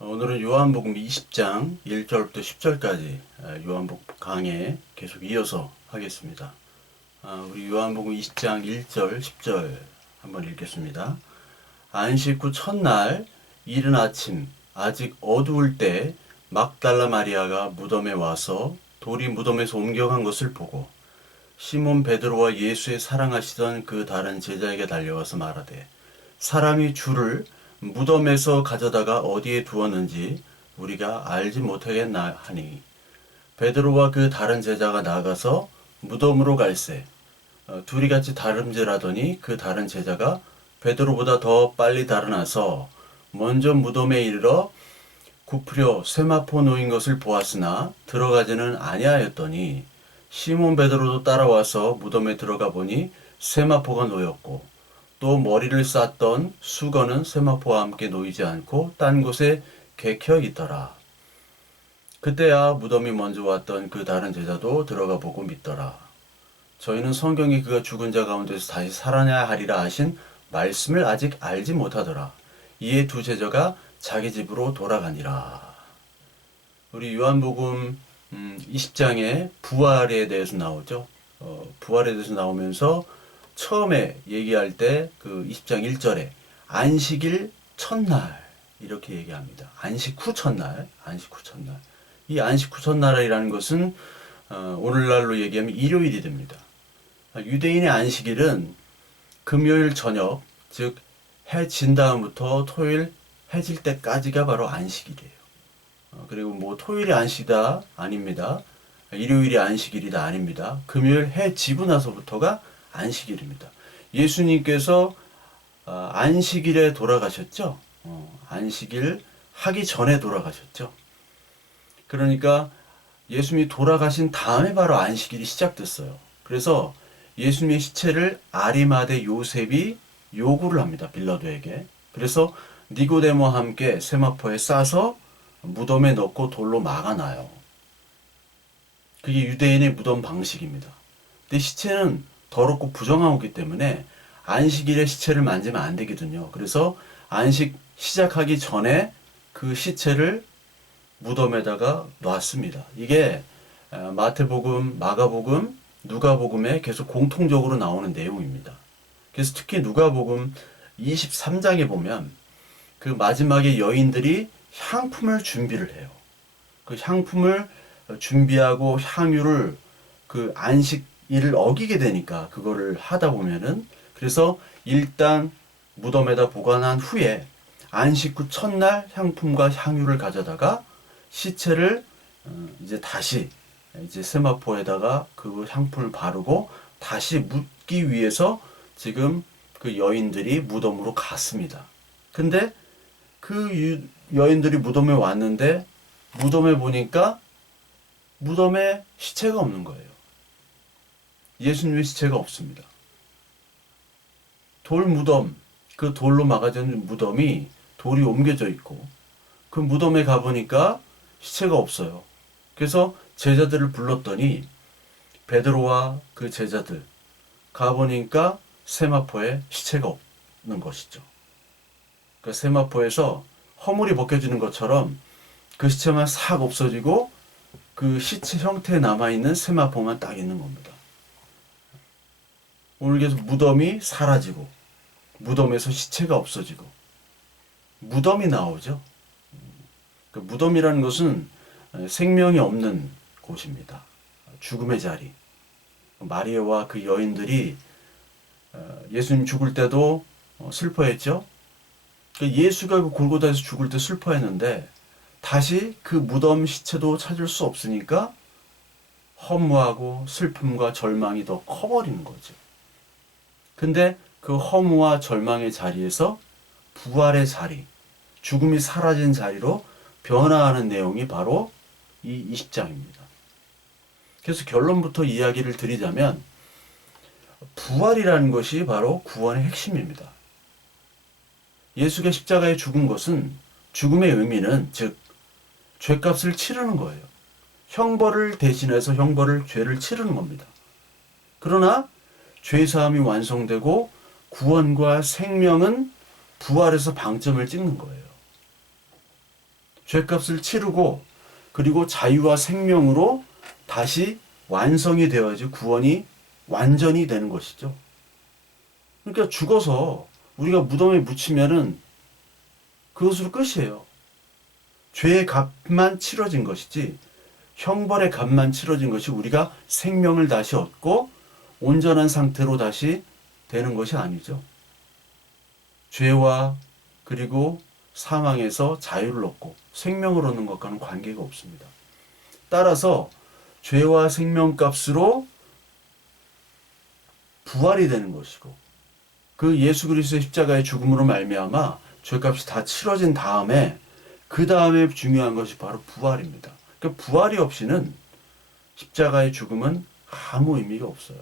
오늘은 요한복음 20장 1절부터 10절까지 요한복음 강해 계속 이어서 하겠습니다. 우리 요한복음 20장 1절, 10절 한번 읽겠습니다. 안식 후 첫날 이른 아침 아직 어두울 때 막달라 마리아가 무덤에 와서 돌이 무덤에서 옮겨간 것을 보고 시몬 베드로와 예수의 사랑하시던 그 다른 제자에게 달려와서 말하되 사람이 주를 무덤에서 가져다가 어디에 두었는지 우리가 알지 못하겠나 하니 베드로와 그 다른 제자가 나가서 무덤으로 갈새 둘이 같이 다름질하더니 그 다른 제자가 베드로보다 더 빨리 달아나서 먼저 무덤에 이르러 굽으려 세마포 놓인 것을 보았으나 들어가지는 아니하였더니 시몬 베드로도 따라와서 무덤에 들어가 보니 세마포가 놓였고 또 머리를 쌌던 수건은 세마포와 함께 놓이지 않고 딴 곳에 개켜 있더라. 그때야 무덤이 먼저 왔던 그 다른 제자도 들어가 보고 믿더라. 저희는 성경이 그가 죽은 자 가운데서 다시 살아나야 하리라 하신 말씀을 아직 알지 못하더라. 이에 두 제자가 자기 집으로 돌아가니라. 우리 요한복음 20장에 부활에 대해서 나오죠. 부활에 대해서 나오면서 처음에 얘기할 때 그 20장 1절에 안식일 첫날 이렇게 얘기합니다. 안식 후 첫날, 안식 후 첫날. 이 안식 후 첫날이라는 것은 오늘날로 얘기하면 일요일이 됩니다. 유대인의 안식일은 금요일 저녁, 즉 해 진 다음부터 토요일 해 질 때까지가 바로 안식일이에요. 그리고 뭐 토요일이 안식이다 아닙니다. 일요일이 안식일이다 아닙니다. 금요일 해 지고 나서부터가 안식일입니다. 예수님께서 안식일에 돌아가셨죠. 안식일 하기 전에 돌아가셨죠. 그러니까 예수님이 돌아가신 다음에 바로 안식일이 시작됐어요. 그래서 예수님의 시체를 아리마대 요셉이 요구를 합니다. 빌라도에게. 그래서 니고데모와 함께 세마포에 싸서 무덤에 넣고 돌로 막아놔요. 그게 유대인의 무덤 방식입니다. 근데 시체는 더럽고 부정하기 때문에 안식일에 시체를 만지면 안 되거든요. 그래서 안식 시작하기 전에 그 시체를 무덤에다가 놨습니다. 이게 마태복음, 마가복음, 누가복음에 계속 공통적으로 나오는 내용입니다. 그래서 특히 누가복음 23장에 보면 그 마지막에 여인들이 향품을 준비를 해요. 그 향품을 준비하고 향유를 그 안식일을 어기게 되니까 그거를 하다 보면은 그래서 일단 무덤에다 보관한 후에 안식 후 첫날 향품과 향유를 가져다가 시체를 이제 다시 이제 세마포에다가 그 향품을 바르고 다시 묻기 위해서 지금 그 여인들이 무덤으로 갔습니다. 근데 그 여인들이 무덤에 왔는데 무덤에 보니까 무덤에 시체가 없는 거예요. 예수님의 시체가 없습니다. 돌 무덤, 그 돌로 막아진 무덤이 돌이 옮겨져 있고 그 무덤에 가보니까 시체가 없어요. 그래서 제자들을 불렀더니 베드로와 그 제자들 가보니까 세마포에 시체가 없는 것이죠. 그 세마포에서 허물이 벗겨지는 것처럼 그 시체만 싹 없어지고 그 시체 형태에 남아있는 세마포만 딱 있는 겁니다. 오늘 계속 무덤이 사라지고 무덤에서 시체가 없어지고 무덤이 나오죠. 그 무덤이라는 것은 생명이 없는 곳입니다. 죽음의 자리. 마리아와 그 여인들이 예수님 죽을 때도 슬퍼했죠. 예수가 그 골고다에서 죽을 때 슬퍼했는데 다시 그 무덤 시체도 찾을 수 없으니까 허무하고 슬픔과 절망이 더 커버리는 거죠. 근데 그 허무와 절망의 자리에서 부활의 자리, 죽음이 사라진 자리로 변화하는 내용이 바로 이 20장입니다. 그래서 결론부터 이야기를 드리자면 부활이라는 것이 바로 구원의 핵심입니다. 예수가 십자가에 죽은 것은 죽음의 의미는 즉 죄값을 치르는 거예요. 형벌을 대신해서 죄를 치르는 겁니다. 그러나 죄사함이 완성되고 구원과 생명은 부활에서 방점을 찍는 거예요. 죄값을 치르고 그리고 자유와 생명으로 다시 완성이 되어야지 구원이 완전히 되는 것이죠. 그러니까 죽어서 우리가 무덤에 묻히면은 그것으로 끝이에요. 죄의 값만 치러진 것이지 형벌의 값만 치러진 것이 우리가 생명을 다시 얻고 온전한 상태로 다시 되는 것이 아니죠. 죄와 그리고 사망에서 자유를 얻고 생명을 얻는 것과는 관계가 없습니다. 따라서 죄와 생명 값으로 부활이 되는 것이고 그 예수 그리스도의 십자가의 죽음으로 말미암아 죄값이 다 치러진 다음에 그 다음에 중요한 것이 바로 부활입니다. 그러니까 부활이 없이는 십자가의 죽음은 아무 의미가 없어요.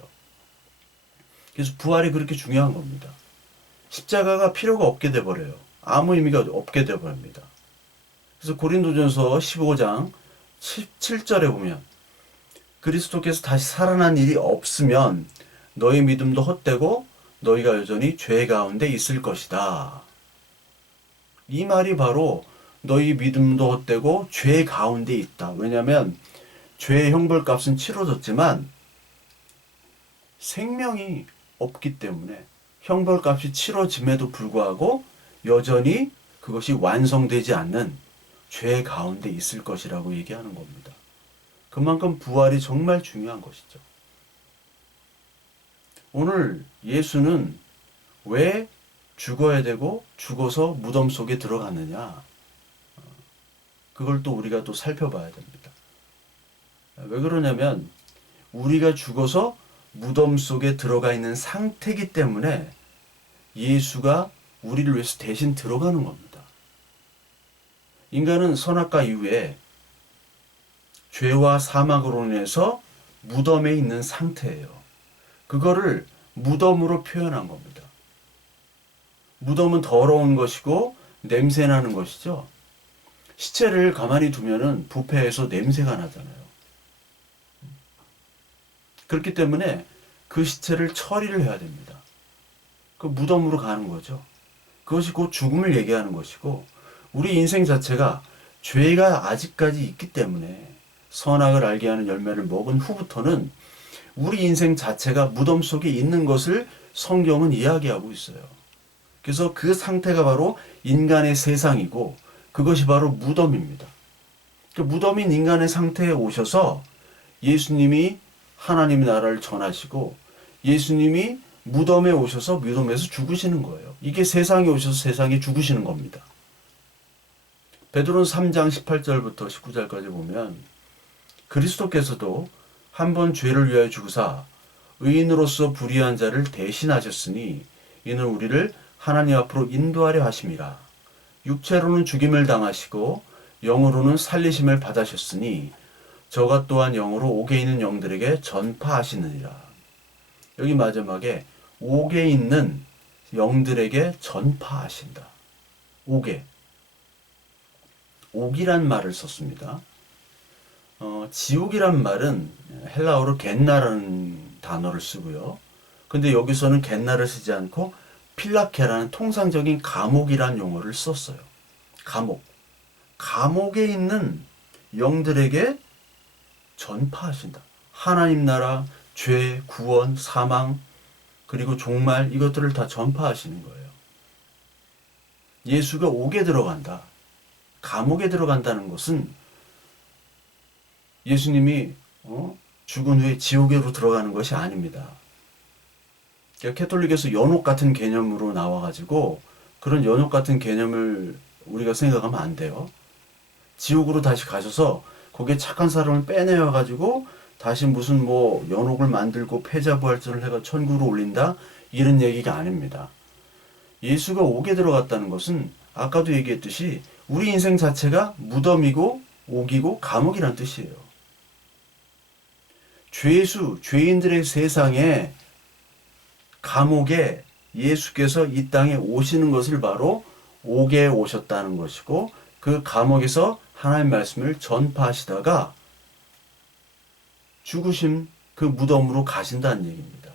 그래서 부활이 그렇게 중요한 겁니다. 십자가가 필요가 없게 돼버려요. 아무 의미가 없게 돼버립니다. 그래서 고린도전서 15장 7절에 보면 그리스도께서 다시 살아난 일이 없으면 너희 믿음도 헛되고 너희가 여전히 죄 가운데 있을 것이다. 이 말이 바로 너희 믿음도 헛되고 죄 가운데 있다. 왜냐하면 죄의 형벌값은 치러졌지만 생명이 없기 때문에 형벌값이 치러짐에도 불구하고 여전히 그것이 완성되지 않는 죄 가운데 있을 것이라고 얘기하는 겁니다. 그만큼 부활이 정말 중요한 것이죠. 오늘 예수는 왜 죽어야 되고 죽어서 무덤 속에 들어갔느냐? 그걸 또 우리가 또 살펴봐야 됩니다. 왜 그러냐면 우리가 죽어서 무덤 속에 들어가 있는 상태이기 때문에 예수가 우리를 위해서 대신 들어가는 겁니다. 인간은 선악과 이후에 죄와 사망으로 인해서 무덤에 있는 상태예요. 그거를 무덤으로 표현한 겁니다. 무덤은 더러운 것이고 냄새나는 것이죠. 시체를 가만히 두면은 부패해서 냄새가 나잖아요. 그렇기 때문에 그 시체를 처리를 해야 됩니다. 그 무덤으로 가는 거죠. 그것이 곧 죽음을 얘기하는 것이고 우리 인생 자체가 죄가 아직까지 있기 때문에 선악을 알게 하는 열매를 먹은 후부터는 우리 인생 자체가 무덤 속에 있는 것을 성경은 이야기하고 있어요. 그래서 그 상태가 바로 인간의 세상이고 그것이 바로 무덤입니다. 그 무덤인 인간의 상태에 오셔서 예수님이 하나님의 나라를 전하시고 예수님이 무덤에 오셔서 무덤에서 죽으시는 거예요. 이게 세상에 오셔서 세상에 죽으시는 겁니다. 베드로는 3장 18절부터 19절까지 보면 그리스도께서도 한 번 죄를 위하여 죽으사 의인으로서 불의한 자를 대신하셨으니 이는 우리를 하나님 앞으로 인도하려 하심이라. 육체로는 죽임을 당하시고 영으로는 살리심을 받으셨으니 저가 또한 영으로 옥에 있는 영들에게 전파하시느니라. 여기 마지막에 옥에 있는 영들에게 전파하신다. 옥에. 옥이란 말을 썼습니다. 지옥이란 말은 헬라어로 겟나라는 단어를 쓰고요. 근데 여기서는 겟나를 쓰지 않고 필라케라는 통상적인 감옥이란 용어를 썼어요. 감옥. 감옥에 있는 영들에게 전파하신다. 하나님 나라, 죄, 구원, 사망, 그리고 종말 이것들을 다 전파하시는 거예요. 예수가 옥에 들어간다. 감옥에 들어간다는 것은 예수님이 죽은 후에 지옥으로 들어가는 것이 아닙니다. 그러니까 캐톨릭에서 연옥 같은 개념으로 나와가지고 그런 연옥 같은 개념을 우리가 생각하면 안 돼요. 지옥으로 다시 가셔서 거기에 착한 사람을 빼내어가지고 다시 무슨 뭐 연옥을 만들고 패자부활전을 해가 천국으로 올린다 이런 얘기가 아닙니다. 예수가 옥에 들어갔다는 것은 아까도 얘기했듯이 우리 인생 자체가 무덤이고 옥이고 감옥이란 뜻이에요. 죄수, 죄인들의 세상에 감옥에 예수께서 이 땅에 오시는 것을 바로 옥에 오셨다는 것이고 그 감옥에서 하나님의 말씀을 전파하시다가 죽으신 그 무덤으로 가신다는 얘기입니다.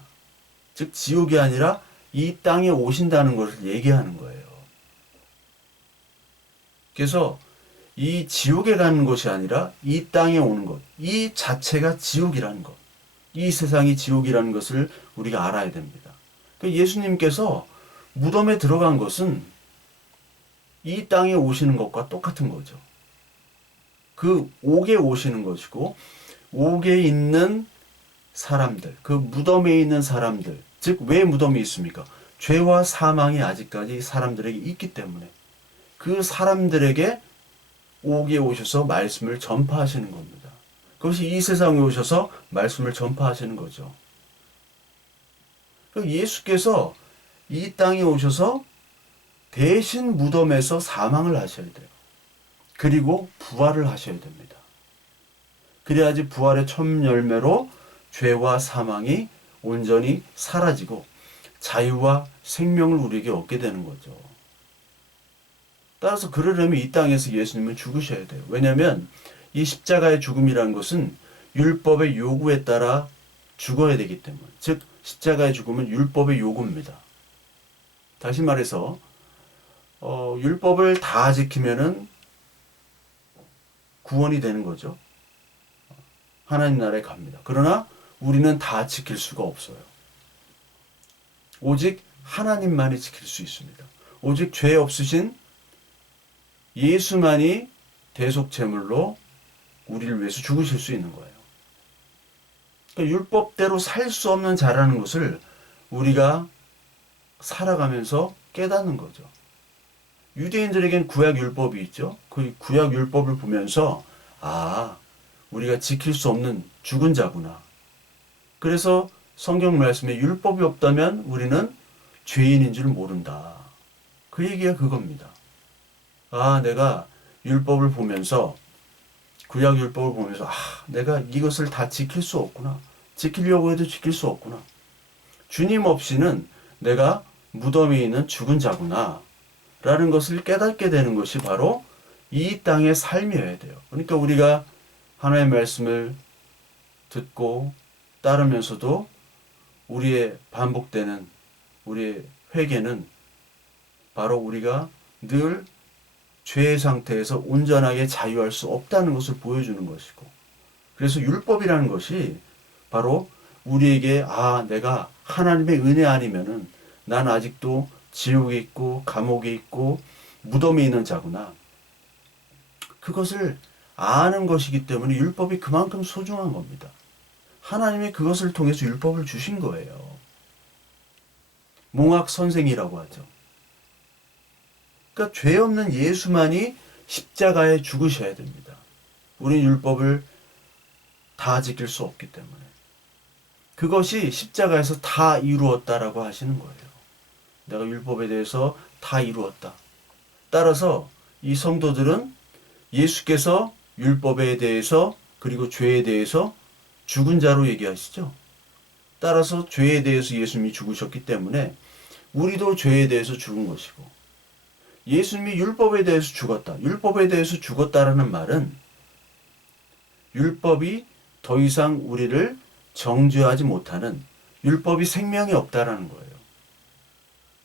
즉 지옥이 아니라 이 땅에 오신다는 것을 얘기하는 거예요. 그래서 이 지옥에 가는 것이 아니라 이 땅에 오는 것, 이 자체가 지옥이라는 것, 이 세상이 지옥이라는 것을 우리가 알아야 됩니다. 그러니까 예수님께서 무덤에 들어간 것은 이 땅에 오시는 것과 똑같은 거죠. 그 옥에 오시는 것이고, 옥에 있는 사람들, 그 무덤에 있는 사람들, 즉 왜 무덤이 있습니까? 죄와 사망이 아직까지 사람들에게 있기 때문에 그 사람들에게 옥에 오셔서 말씀을 전파하시는 겁니다. 그것이 이 세상에 오셔서 말씀을 전파하시는 거죠. 예수께서 이 땅에 오셔서 대신 무덤에서 사망을 하셔야 돼요. 그리고 부활을 하셔야 됩니다. 그래야지 부활의 첫 열매로 죄와 사망이 온전히 사라지고 자유와 생명을 우리에게 얻게 되는 거죠. 따라서 그러려면 이 땅에서 예수님은 죽으셔야 돼요. 왜냐하면 이 십자가의 죽음이라는 것은 율법의 요구에 따라 죽어야 되기 때문에, 즉 십자가의 죽음은 율법의 요구입니다. 다시 말해서 율법을 다 지키면은 구원이 되는 거죠. 하나님 나라에 갑니다. 그러나 우리는 다 지킬 수가 없어요. 오직 하나님만이 지킬 수 있습니다. 오직 죄 없으신 예수만이 대속제물로 우리를 위해서 죽으실 수 있는 거예요. 그러니까 율법대로 살 수 없는 자라는 것을 우리가 살아가면서 깨닫는 거죠. 유대인들에겐 구약 율법이 있죠. 그 구약 율법을 보면서 우리가 지킬 수 없는 죽은 자구나. 그래서 성경 말씀에 율법이 없다면 우리는 죄인인 줄 모른다. 그 얘기가 그겁니다. 내가 율법을 보면서, 구약 율법을 보면서 내가 이것을 다 지킬 수 없구나. 지키려고 해도 지킬 수 없구나. 주님 없이는 내가 무덤에 있는 죽은 자구나 라는 것을 깨닫게 되는 것이 바로 이 땅의 삶이어야 돼요. 그러니까 우리가 하나님의 말씀을 듣고 따르면서도 우리의 반복되는 우리의 회개는 바로 우리가 늘 죄의 상태에서 온전하게 자유할 수 없다는 것을 보여주는 것이고, 그래서 율법이라는 것이 바로 우리에게 내가 하나님의 은혜 아니면은 난 아직도 지옥에 있고 감옥에 있고 무덤에 있는 자구나. 그것을 아는 것이기 때문에 율법이 그만큼 소중한 겁니다. 하나님이 그것을 통해서 율법을 주신 거예요. 몽학 선생이라고 하죠. 그러니까 죄 없는 예수만이 십자가에 죽으셔야 됩니다. 우리는 율법을 다 지킬 수 없기 때문에. 그것이 십자가에서 다 이루었다라고 하시는 거예요. 내가 율법에 대해서 다 이루었다. 따라서 이 성도들은 예수께서 율법에 대해서 그리고 죄에 대해서 죽은 자로 얘기하시죠. 따라서 죄에 대해서 예수님이 죽으셨기 때문에 우리도 죄에 대해서 죽은 것이고, 예수님이 율법에 대해서 죽었다. 율법에 대해서 죽었다라는 말은 율법이 더 이상 우리를 정죄하지 못하는, 율법이 생명이 없다라는 거예요.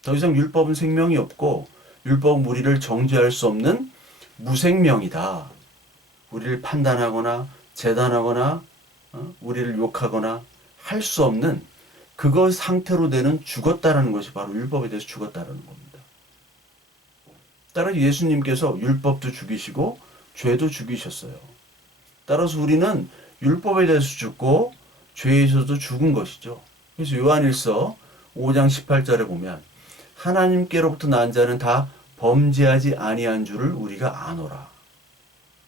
더 이상 율법은 생명이 없고 율법은 우리를 정죄할 수 없는 무생명이다. 우리를 판단하거나 재단하거나 우리를 욕하거나 할 수 없는 그것 상태로 되는 죽었다라는 것이 바로 율법에 대해서 죽었다라는 겁니다. 따라서 예수님께서 율법도 죽이시고 죄도 죽이셨어요. 따라서 우리는 율법에 대해서 죽고 죄에서도 죽은 것이죠. 그래서 요한일서 5장 18절에 보면 하나님께로부터 난 자는 다 범죄하지 아니한 줄을 우리가 아노라.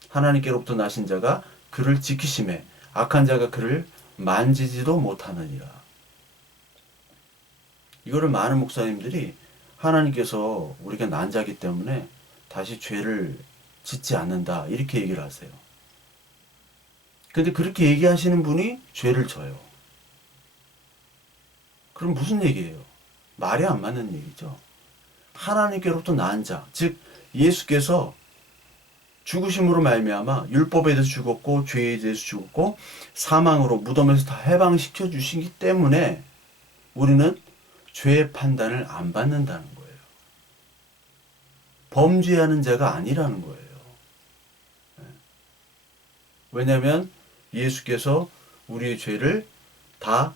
하나님께로부터 나신 자가 그를 지키심에 악한 자가 그를 만지지도 못하느니라. 이거를 많은 목사님들이 하나님께서 우리가 난 자기 때문에 다시 죄를 짓지 않는다 이렇게 얘기를 하세요. 근데 그렇게 얘기하시는 분이 죄를 져요. 그럼 무슨 얘기예요? 말이 안 맞는 얘기죠. 하나님께로부터 난 자, 즉 예수께서 죽으심으로 말미암아 율법에 대해서 죽었고 죄에 대해서 죽었고 사망으로 무덤에서 다 해방시켜 주시기 때문에 우리는 죄의 판단을 안 받는다는 거예요. 범죄하는 자가 아니라는 거예요. 왜냐하면 예수께서 우리의 죄를 다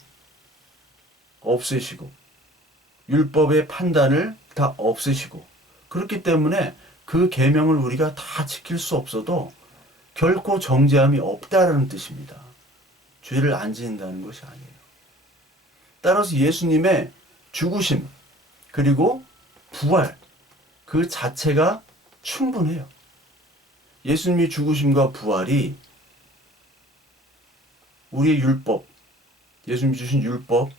없애시고 율법의 판단을 다 없애시고 그렇기 때문에 그 계명을 우리가 다 지킬 수 없어도 결코 정죄함이 없다라는 뜻입니다. 죄를 안 지은다는 것이 아니에요. 따라서 예수님의 죽으심 그리고 부활 그 자체가 충분해요. 예수님의 죽으심과 부활이 우리의 율법, 예수님이 주신 율법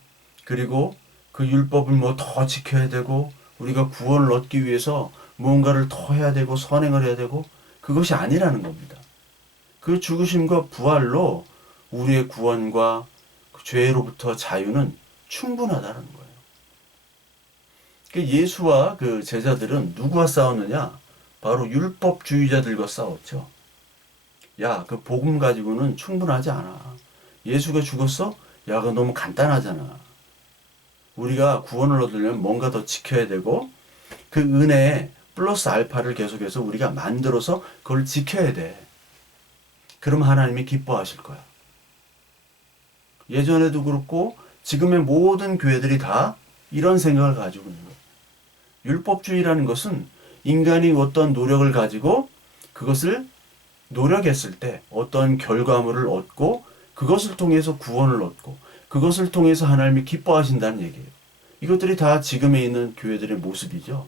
그리고 그 율법을 뭐 더 지켜야 되고 우리가 구원을 얻기 위해서 무언가를 더 해야 되고 선행을 해야 되고 그것이 아니라는 겁니다. 그 죽으심과 부활로 우리의 구원과 그 죄로부터 자유는 충분하다는 거예요. 그 예수와 그 제자들은 누구와 싸웠느냐? 바로 율법주의자들과 싸웠죠. 야, 그 복음 가지고는 충분하지 않아. 예수가 죽었어? 야, 그거 너무 간단하잖아. 우리가 구원을 얻으려면 뭔가 더 지켜야 되고 그 은혜에 플러스 알파를 계속해서 우리가 만들어서 그걸 지켜야 돼. 그럼 하나님이 기뻐하실 거야. 예전에도 그렇고 지금의 모든 교회들이 다 이런 생각을 가지고 있는 거예요. 율법주의라는 것은 인간이 어떤 노력을 가지고 그것을 노력했을 때 어떤 결과물을 얻고 그것을 통해서 구원을 얻고 그것을 통해서 하나님이 기뻐하신다는 얘기예요. 이것들이 다 지금에 있는 교회들의 모습이죠.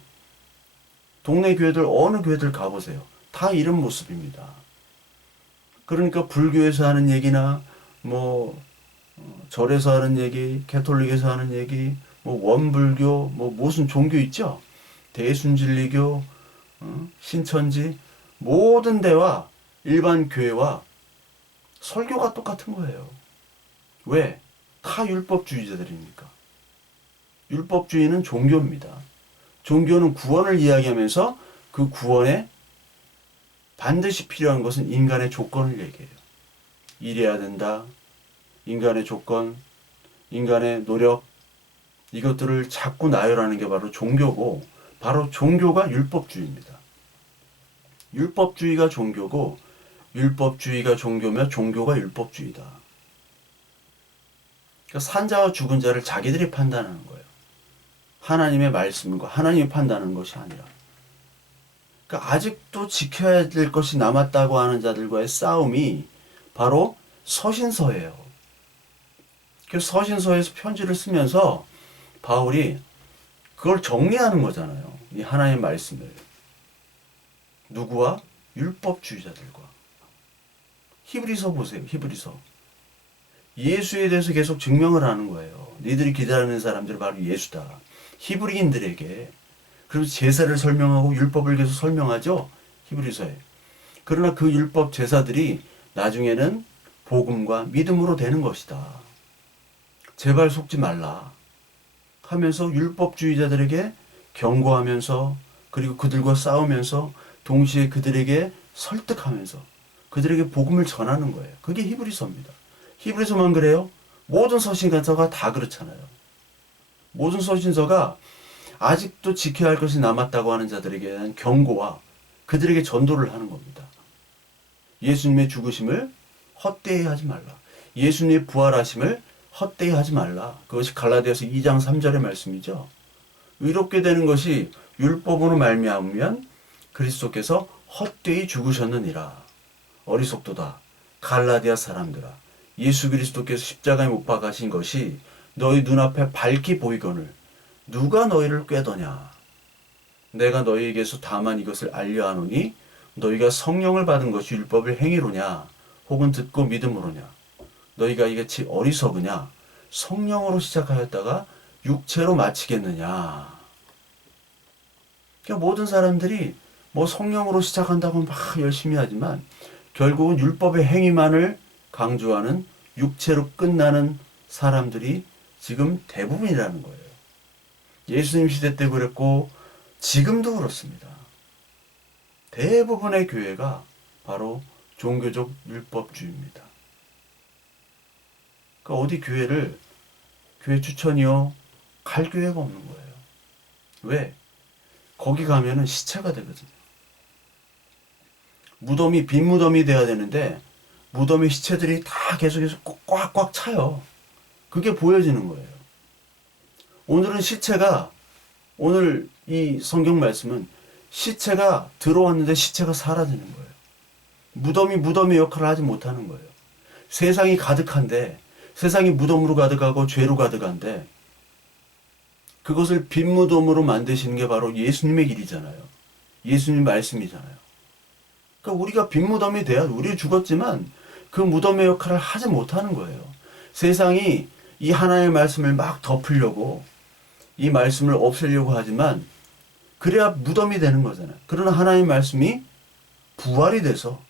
동네 교회들 어느 교회들 가보세요. 다 이런 모습입니다. 그러니까 불교에서 하는 얘기나 뭐 절에서 하는 얘기, 캐톨릭에서 하는 얘기, 뭐 원불교, 뭐 무슨 종교 있죠? 대순진리교, 신천지 모든 데와 일반 교회와 설교가 똑같은 거예요. 왜? 다 율법주의자들이니까. 율법주의는 종교입니다. 종교는 구원을 이야기하면서 그 구원에 반드시 필요한 것은 인간의 조건을 얘기해요. 이래야 된다. 인간의 조건, 인간의 노력, 이것들을 자꾸 나열하는 게 바로 종교고, 바로 종교가 율법주의입니다. 율법주의가 종교고, 율법주의가 종교며 종교가 율법주의다. 그러니까 산자와 죽은 자를 자기들이 판단하는 거예요. 하나님의 말씀과 하나님이 판단하는 것이 아니라. 그러니까 아직도 지켜야 될 것이 남았다고 하는 자들과의 싸움이 바로 서신서예요. 그래서 서신서에서 편지를 쓰면서 바울이 그걸 정리하는 거잖아요. 이 하나님의 말씀을. 누구와? 율법주의자들과. 히브리서 보세요. 히브리서. 예수에 대해서 계속 증명을 하는 거예요. 니들이 기다리는 사람들이 바로 예수다. 히브리인들에게. 그래서 제사를 설명하고 율법을 계속 설명하죠. 히브리서에. 그러나 그 율법 제사들이 나중에는 복음과 믿음으로 되는 것이다. 제발 속지 말라 하면서 율법주의자들에게 경고하면서 그리고 그들과 싸우면서 동시에 그들에게 설득하면서 그들에게 복음을 전하는 거예요. 그게 히브리서입니다. 히브리서만 그래요? 모든 서신서가 다 그렇잖아요. 모든 서신서가 아직도 지켜야 할 것이 남았다고 하는 자들에게 대한 경고와 그들에게 전도를 하는 겁니다. 예수님의 죽으심을 헛되이 하지 말라. 예수님의 부활하심을 헛되이 하지 말라. 그것이 갈라디아서 2장 3절의 말씀이죠. 의롭게 되는 것이 율법으로 말미암으면 그리스도께서 헛되이 죽으셨느니라. 어리석도다. 갈라디아 사람들아. 예수 그리스도께서 십자가에 못 박으신 것이 너희 눈앞에 밝히 보이거늘 누가 너희를 꾀더냐. 내가 너희에게서 다만 이것을 알려하노니 너희가 성령을 받은 것이 율법의 행위로냐 혹은 듣고 믿음으로냐. 너희가 이같이 어리석으냐. 성령으로 시작하였다가 육체로 마치겠느냐. 그러니까 모든 사람들이 뭐 성령으로 시작한다고 막 열심히 하지만 결국은 율법의 행위만을 강조하는 육체로 끝나는 사람들이 지금 대부분이라는 거예요. 예수님 시대 때 그랬고 지금도 그렇습니다. 대부분의 교회가 바로 종교적 율법주의입니다. 그러니까 어디 교회 추천이요? 갈 교회가 없는 거예요. 왜? 거기 가면은 시체가 되거든요. 무덤이 빈 무덤이 돼야 되는데 무덤의 시체들이 다 계속해서 꽉꽉 차요. 그게 보여지는 거예요. 오늘은 오늘 이 성경 말씀은 시체가 들어왔는데 시체가 사라지는 거예요. 무덤이 무덤의 역할을 하지 못하는 거예요. 세상이 가득한데, 세상이 무덤으로 가득하고 죄로 가득한데, 그것을 빈 무덤으로 만드시는 게 바로 예수님의 길이잖아요. 예수님 말씀이잖아요. 그러니까 우리가 빈 무덤이 돼야, 우리 죽었지만 그 무덤의 역할을 하지 못하는 거예요. 세상이 이 하나님의 말씀을 막 덮으려고, 이 말씀을 없애려고 하지만 그래야 무덤이 되는 거잖아요. 그러나 하나님의 말씀이 부활이 돼서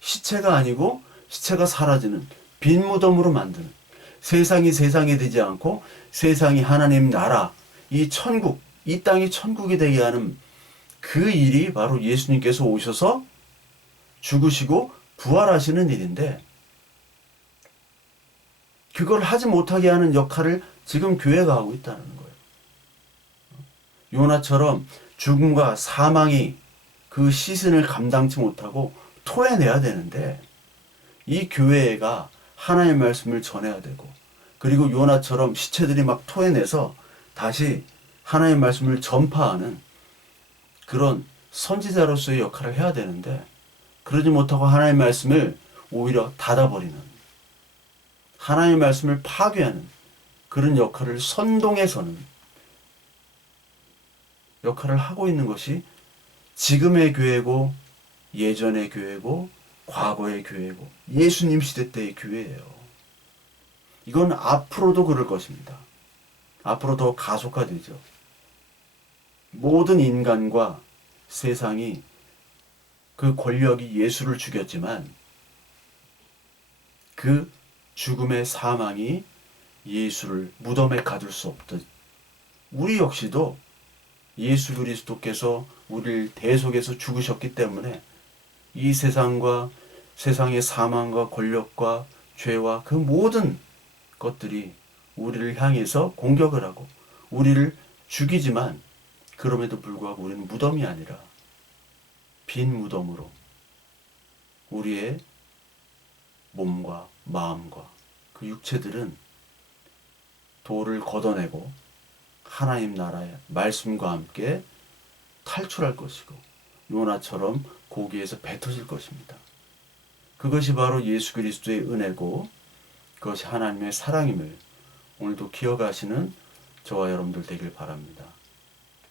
시체가 아니고 시체가 사라지는 빈 무덤으로 만드는, 세상이 되지 않고 세상이 하나님 나라, 이 천국, 이 땅이 천국이 되게 하는 그 일이 바로 예수님께서 오셔서 죽으시고 부활하시는 일인데, 그걸 하지 못하게 하는 역할을 지금 교회가 하고 있다는 거예요. 요나처럼 죽음과 사망이 그 시선을 감당치 못하고 토해내야 되는데, 이 교회가 하나님의 말씀을 전해야 되고, 그리고 요나처럼 시체들이 막 토해내서 다시 하나님의 말씀을 전파하는 그런 선지자로서의 역할을 해야 되는데, 그러지 못하고 하나님의 말씀을 오히려 닫아버리는, 하나님의 말씀을 파괴하는 그런 역할을 선동해서는 역할을 하고 있는 것이 지금의 교회고, 예전의 교회고, 과거의 교회고, 예수님 시대 때의 교회예요. 이건 앞으로도 그럴 것입니다. 앞으로 더 가속화되죠. 모든 인간과 세상이, 그 권력이 예수를 죽였지만 그 죽음의 사망이 예수를 무덤에 가둘 수 없듯, 우리 역시도 예수 그리스도께서 우리를 대속해서 죽으셨기 때문에 이 세상과 세상의 사망과 권력과 죄와 그 모든 것들이 우리를 향해서 공격을 하고 우리를 죽이지만, 그럼에도 불구하고 우리는 무덤이 아니라 빈 무덤으로 우리의 몸과 마음과 그 육체들은 돌을 걷어내고 하나님 나라의 말씀과 함께 탈출할 것이고, 요나처럼 고기에서 뱉어질 것입니다. 그것이 바로 예수 그리스도의 은혜고, 그것이 하나님의 사랑임을 오늘도 기억하시는 저와 여러분들 되길 바랍니다.